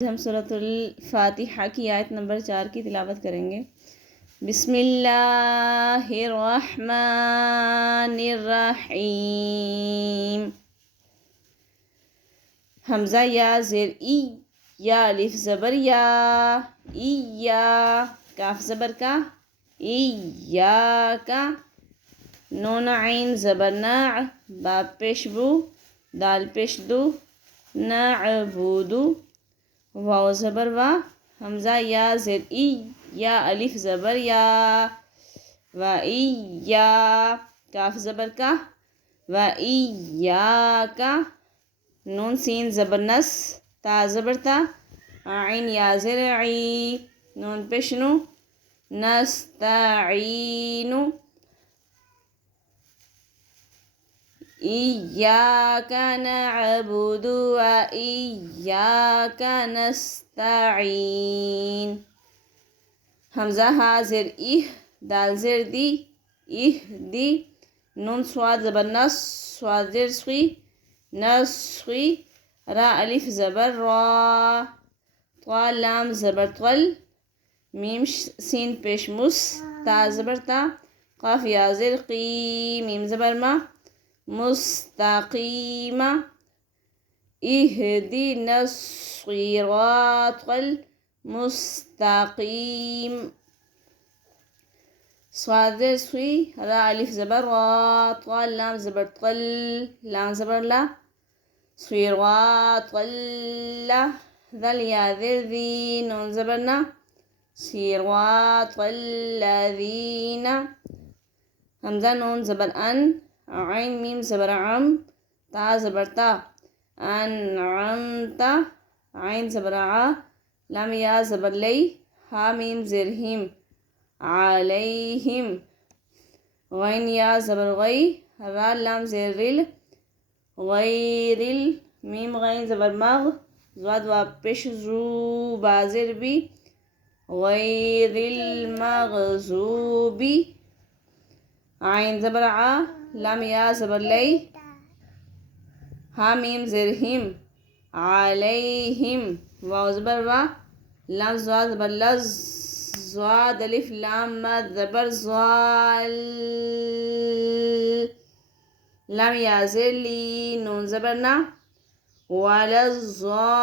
ہم سورۃ الفاتحہ کی آیت نمبر 4 کی تلاوت کریں گے۔ بسم اللہ الرحمن الرحیم۔ حمزہ یا زیر ای، یا الف زبر یا، ای یا، کاف زبر کا، ای یا کا، نون عین زبر ناع، با پیش بو، دال پیش دو، نعبدو، واو زبر وا، حمزہ یا زیر ای، یا الف زبر یا، و ای یا، کاف زبر کا، و ای یا کا، نون سین زبر نس، تا زبر تا، عین یا زیر عی، نون پیش نو، نستعینو، ایاک نعبد و ایاک نستعین۔ حمزہ ہا زیر ایہ، دال زیر دی، ایہ دی، نون سواد زبر نس، سواد زیر سوی، نسوی، را الف زبر را، طا لام زبر طل، میم سین پیش مس، تا زبر تا، قاف یا زیر قی، میم زبر ما، مستقیم، اہدنا الصراط المستقیم، صاد زیر سوی، را الف زبر را، طا لام زبر طل، لام زبر لا، صراط لا، ذل یا زیر ذی، نون زبر نا، صراط الذین، حمزہ نون زبر ان، عین میم زبر عم، تا زبر تا، انعمت، عین زبر ع، لام یا زبر لی، ہا میم زیر ہم، علیہم، غین یا زبر غی، را لام زیر رل، غیرل، میم غین زبر مغ، زواد وا پیش زو، با زیر بی، غیر المغضوب، عین زبر ع، لام یا زبر لی، ہا میم زیر ہم، علیہم، واو زبر وا، لام زواد زبر لز، زواد الف لام مد زبر زوال، لام یا زیر لی، نون زبر نا، ولا الضالین،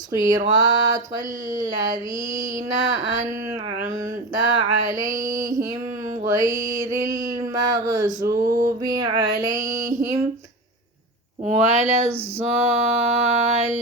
صراط الذین انعمت علیہم غیر المغضوب علیہم ولا الضالین۔